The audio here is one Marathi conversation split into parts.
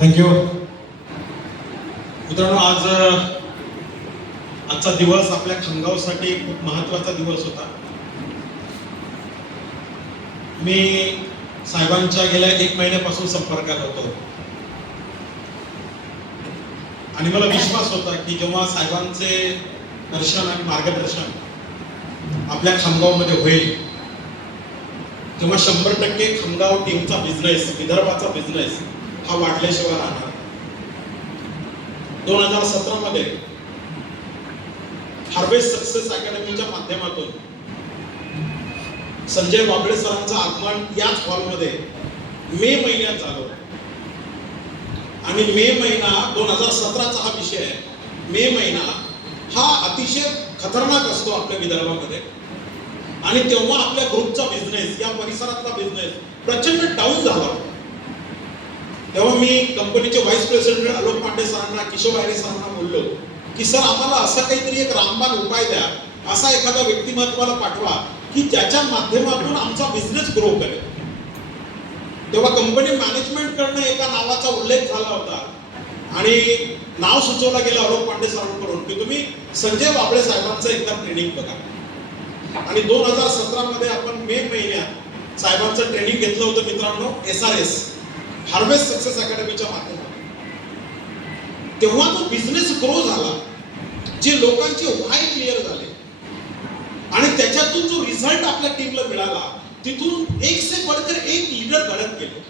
थँक्यू मित्रांनो. आजचा दिवस आपल्या खामगावसाठी खूप महत्त्वाचा दिवस होता. मी साहेबांच्या गेल्या 1 महिन्यापासून संपर्कात होतो आणि मला विश्वास होता की जेव्हा साहेबांचे दर्शन आणि मार्गदर्शन आपल्या खामगावमध्ये होईल तेव्हा 100% खामगाव टीमचा बिझनेस, विदर्भाचा बिझनेस हा वाढल्याशिवाय राहणार. 2017 मध्ये हार्वेस्ट सक्सेस अकॅडमीच्या माध्यमातून संजय वाबळे सरांचं आगमन याच हॉलमध्ये मे महिन्यात झालं आणि मे महिना 2017चा हा विषय आहे. मे महिना हा अतिशय खतरनाक असतो आपल्या विदर्भामध्ये आणि तेव्हा आपल्या ग्रुपचा बिझनेस, या परिसरातला बिझनेस प्रचंड डाऊन झाला. तेव्हा मी कंपनीचे व्हाईस प्रेसिडेंट आलोक पांडे सरांना, किशोर आयरे सरांना बोललो की सर आम्हाला असा काहीतरी एक रामबाण उपाय द्या, असा एखादा व्यक्तिमत्वाला पाठवा की ज्याच्या माध्यमातून आमचा बिझनेस ग्रो करेल. तेव्हा कंपनी मॅनेजमेंट कडनं एका नावाचा उल्लेख झाला होता आणि नाव सुचवलं गेलं आलोक पांडे सरांकडून की तुम्ही संजय वाबळे साहेबांचं एकदा ट्रेनिंग बघा. आणि 2017 मध्ये आपण मे महिन्यात साहेबांचं ट्रेनिंग घेतलं होतं मित्रांनो, SRS हार्वेस्ट सक्सेस अकॅडमीच्या माध्यमातून. तेव्हा तो बिझनेस ग्रो झाला, जे लोकांचे व्हाय क्लिअर झाले आणि त्याच्यातून जो रिझल्ट आपल्या टीमला मिळाला तिथून एक से बढ़कर एक लीडर घडत गेले.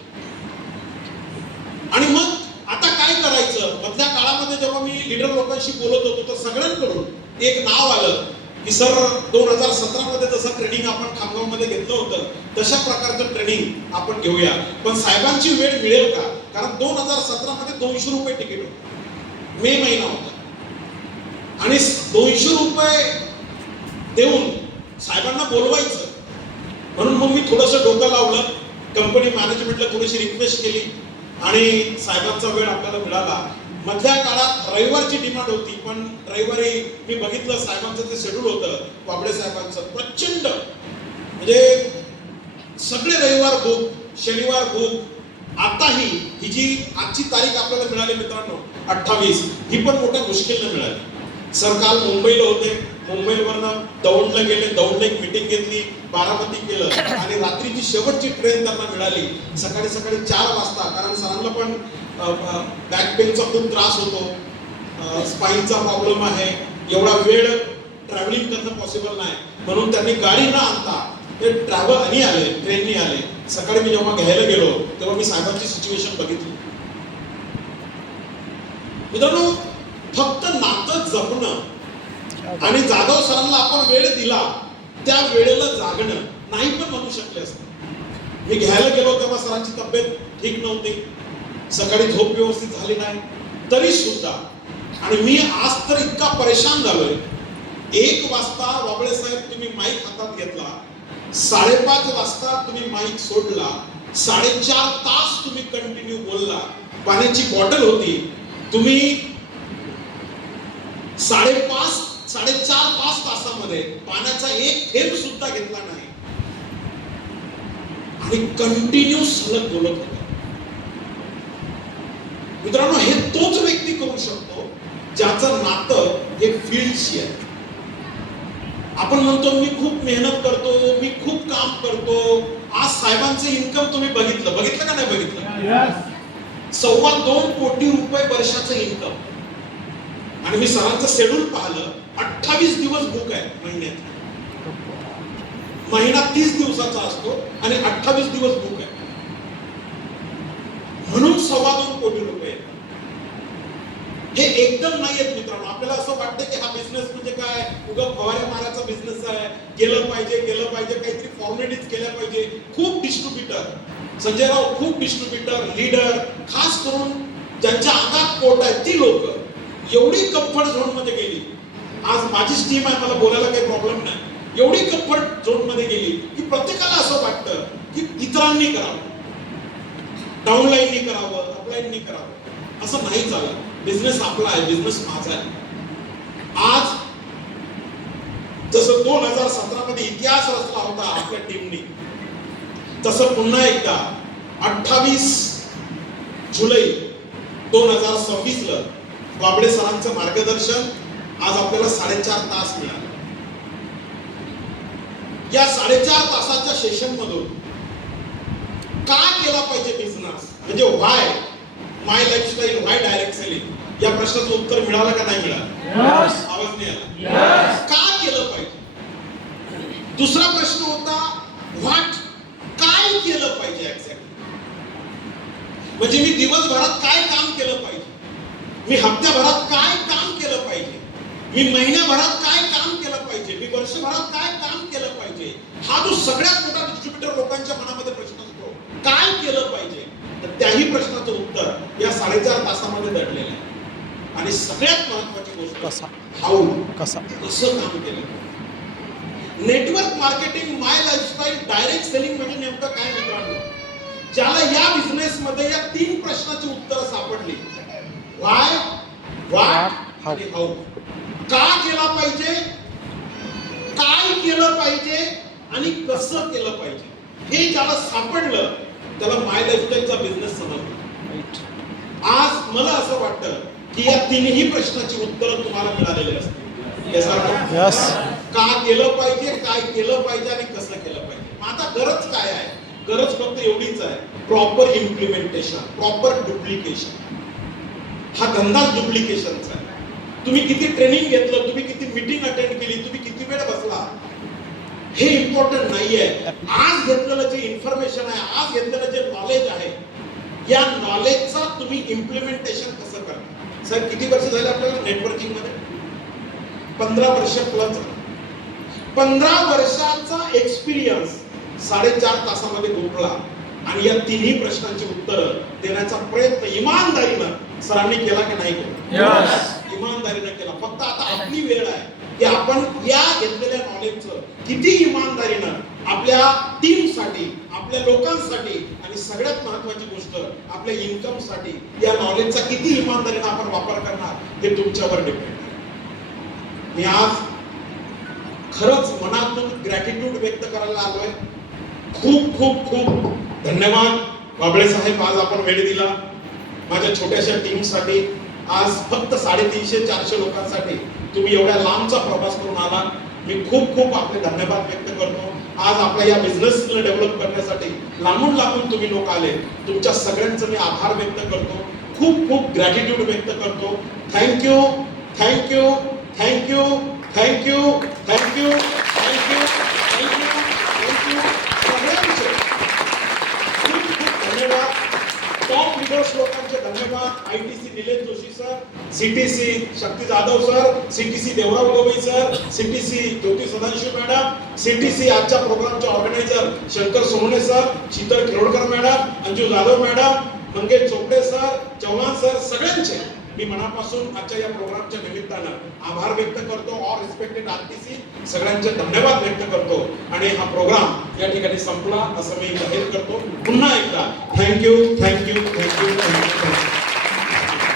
आणि मग आता काय करायचं, मधल्या काळामध्ये जेव्हा मी लीडर लोकांशी बोलत होतो तर सगळ्यांकडून एक नाव आलं की सर 2017 मध्ये जसं ट्रेनिंग आपण खामगावमध्ये घेतलं होतं तशा प्रकारचं ट्रेनिंग आपण घेऊया. पण साहेबांची वेळ मिळेल का, कारण 2017 मध्ये 200 रुपये तिकीट होतं, मे महिना होता आणि 200 रुपये देऊन साहेबांना बोलवायचं. म्हणून मग मी थोडंसं डोकं लावलं, कंपनी मॅनेजमेंटला थोडीशी रिक्वेस्ट केली आणि साहेबांचा वेळ आपल्याला मिळाला. मधल्या काळात रविवारची डिमांड होती, पण रविवारी मी बघितलं साहेबांचं जे शेड्यूल होतं वाबळे साहेबांचं प्रचंड, म्हणजे सगळे रविवार बुक, शनिवार बुक. आताही ही जी आजची तारीख आपल्याला मिळाली मित्रांनो 28, ही पण मोठ्या मुश्किलने मिळाली. सर काल मुंबईला होते, मुंबईवरनं दौंडला गेले, दौंडला एक मीटिंग घेतली, बारामती केलं आणि रात्रीची शेवटची ट्रेन त्यांना मिळाली सकाळी 4 वाजता. कारण सरांना पण बॅक पेनचा खूप त्रास होतो, स्पाईनचा प्रॉब्लेम आहे, एवढा वेळ ट्रॅव्हलिंग करणं पॉसिबल नाही, म्हणून त्यांनी गाडी न आणता ते ट्रॅव्हलनी आले, ट्रेननी आले. सकाळी मी जेव्हा घ्यायला गेलो तेव्हा मी साहेबांची सिच्युएशन बघितली. मित्रांनो, फक्त नातं जपणं आणि जाधव सरांना आपण वेळ दिला त्या वेळेला जागणं नाही पण म्हणू शकले असते. मी घ्यायला गेलो तेव्हा सरांची तब्येत ठीक नव्हती, सकाळी झोप व्यवस्थित झाली नाही तरी सुद्धा, आणि मी आज तर इतका परेशान झालोय. 1 वाजता वाबळे साहेब तुम्ही माईक हातात घेतला, 5:30 वाजता तुम्ही माईक सोडला, 4.5 तास तुम्ही कंटिन्यू बोलला. पाण्याची बॉटल होती, तुम्ही 4.5 तासामध्ये पाण्याचा एक थेंब सुद्धा घेतला नाही आणि कंटिन्यू सलग बोलत होता. मित्रांनो, हे तोच व्यक्ती करू शकतो ज्याचं नातं एक फील्डशी आहे. आपण म्हणतो मी खूप मेहनत करतो, मी खूप काम करतो. आज साहेबांचं इन्कम तुम्ही बघितलं का नाही बघितलं? 2.25 कोटी रुपये वर्षाचं इन्कम. आणि मी सरांचं शेड्यूल पाहिलं, 28 दिवस बुक आहे महिन्यात. महिना 30 दिवसाचा असतो आणि 28 दिवस बुक आहे, म्हणून 2.25 कोटी रुपये. हे एकदम नाही आहेत मित्रांनो. आपल्याला असं वाटतं की हा बिझनेस म्हणजे काय, उगा फवारे मारायचा बिझनेस आहे, गेलं पाहिजे काहीतरी फॉर्मॅलिटीज केल्या पाहिजे. खूप डिस्ट्रीब्युटर, संजयराव, खूप डिस्ट्रीब्युटर, लीडर, खास करून ज्यांच्या अंगात पोट आहे ती लोक एवढी कम्फर्ट झोन मध्ये गेली. आज माझीच टीम आहे, मला बोलायला काही प्रॉब्लेम नाही, एवढी कम्फर्ट झोन मध्ये गेली की प्रत्येकाला असं वाटतं की इतरांनी करावं, डाऊनलाईननी करावं, अपलाईननी करावं. असं नाही चालत. बिझनेस आपला आहे, बिझनेस माझा आहे. आज जसं 2017 मध्ये इतिहास रचला होता आपल्या टीमनी, तसं पुन्हा एकदा 28 जुलै 2026 ला वाबळे सरांचं मार्गदर्शन आज आपल्याला 4.5 तास मिळाले. या 4.5 तासाच्या सेशन मधून का केला पाहिजे बिझनेस, म्हणजे व्हाय माय लाईफस्टाईल, व्हाय डायरेक्ट सेलिंग, या प्रश्नाचं उत्तर मिळालं का नाही मिळालं? आवाज नाही आला. का केलं पाहिजे. दुसरा प्रश्न होता व्हॉट, काय केलं पाहिजे एक्झॅक्टली, म्हणजे मी दिवसभरात काय काम केलं पाहिजे, मी हप्त्याभरात काय काम केलं पाहिजे, मी महिन्याभरात काय काम केलं पाहिजे, मी वर्षभरात काय काम केलं पाहिजे. हा जो सगळ्यात मोठा डिस्ट्रीब्युटर लोकांच्या मनामध्ये प्रश्न असतो, काय केलं पाहिजे. तर त्याही प्रश्नाचं उत्तर या 4.5 तासामध्ये दडलेलं आहे. आणि सगळ्यात महत्वाची गोष्ट हाऊ, कसं काम केलं. नेटवर्क मार्केटिंग, माय लाईफस्टाईल, डायरेक्ट सेलिंग म्हणजे नेमकं काय मित्रांनो, ज्याला या बिझनेस मध्ये या 3 प्रश्नाची उत्तर सापडली, व्हाय, व्हॉट आणि हाऊ. का केला पाहिजे, काय केलं पाहिजे आणि कसं केलं पाहिजे, हे ज्याला सापडलं त्याला माय लाईफस्टाईलचा बिझनेस समजला. आज मला असं वाटतं की या 3ही प्रश्नाची उत्तरं तुम्हाला मिळालेली असतील. का केलं पाहिजे, काय केलं पाहिजे आणि कसं केलं पाहिजे. आता गरज काय आहे, गरज फक्त एवढीच आहे, प्रॉपर इम्प्लिमेंटेशन, प्रॉपर डुप्लिकेशन. हा धंदा डुप्लिकेशनचा आहे. तुम्ही किती ट्रेनिंग घेतलं, तुम्ही किती मीटिंग अटेंड केली, तुम्ही किती वेळ बसला, हे इम्पॉर्टंट नाहीये. आज घेतलेलं जे इन्फॉर्मेशन आहे, आज घेतलेलं जे नॉलेज आहे, या नॉलेजचा तुम्ही इम्प्लिमेंटेशन कसं करता. सर किती वर्ष झाले आपल्याला नेटवर्किंग मध्ये? 15 वर्ष प्लस. 15 वर्षाचा एक्सपिरियन्स 4.5 तासामध्ये गोठला आणि या 3ही प्रश्नांची उत्तर देण्याचा प्रयत्न इमानदारीनं सरांनी केला की नाही केला? इमानदारीनं केला. फक्त आता आपली वेळ आहे की आपण या घेतलेल्या नॉलेजचं किती इमानदारीनं आपल्या टीमसाठी, आपल्या लोकांसाठी आणि सगळ्यात महत्वाची गोष्ट आपल्या इन्कम साठी या नॉलेजचा किती इमानदारीनं आपण वापर करणार, हे तुमच्यावर डिपेंड आहे. मी आज खरंच मनातून ग्रॅटिट्यूड व्यक्त करायला आलोय. खूप खूप खूप धन्यवाद वाबळे साहेब, आज आपण वेळ दिला माझ्या छोट्याशा टीमसाठी. आज फक्त 350-400 लोकांसाठी तुम्ही एवढ्या लांबचा प्रवास करून आला. मी खूप खूप आपले धन्यवाद व्यक्त करतो. आज आपल्या या बिझनेसला डेव्हलप करण्यासाठी लांबून लांबून तुम्ही लोक आले, तुमच्या सगळ्यांचं मी आभार व्यक्त करतो. खूप खूप ग्रॅटिट्यूड व्यक्त करतो. Thank you, thank you, thank you, thank you, thank you, thank you, thank you, thank you सगळ्यांचे खूप खूप धन्यवाद. टॉप लीडर्स लोकांचे धन्यवाद. ITC Nilesh Joshi sir, CTC Shakti Jadhav sir, CTC Devrao Gawai sir, CTC Jyoti Sadashiv madam, CTC आजच्या प्रोग्रामचे organiser Shankar Somne sir, Sheetal Khirodkar madam, Anju Jadhav madam, Mangesh Chopde sir, Chavan sir, सगळ्यांचे मी मनापासून आजच्या या प्रोग्रामच्या निमित्तानं आभार व्यक्त करतो. ऑल रिस्पेक्टेड RTC सगळ्यांचे धन्यवाद व्यक्त करतो आणि हा प्रोग्राम या ठिकाणी संपला असं मी जाहीर करतो. पुन्हा एकदा थँक्यू, थँक्यू, थँक्यू, थँक्यू.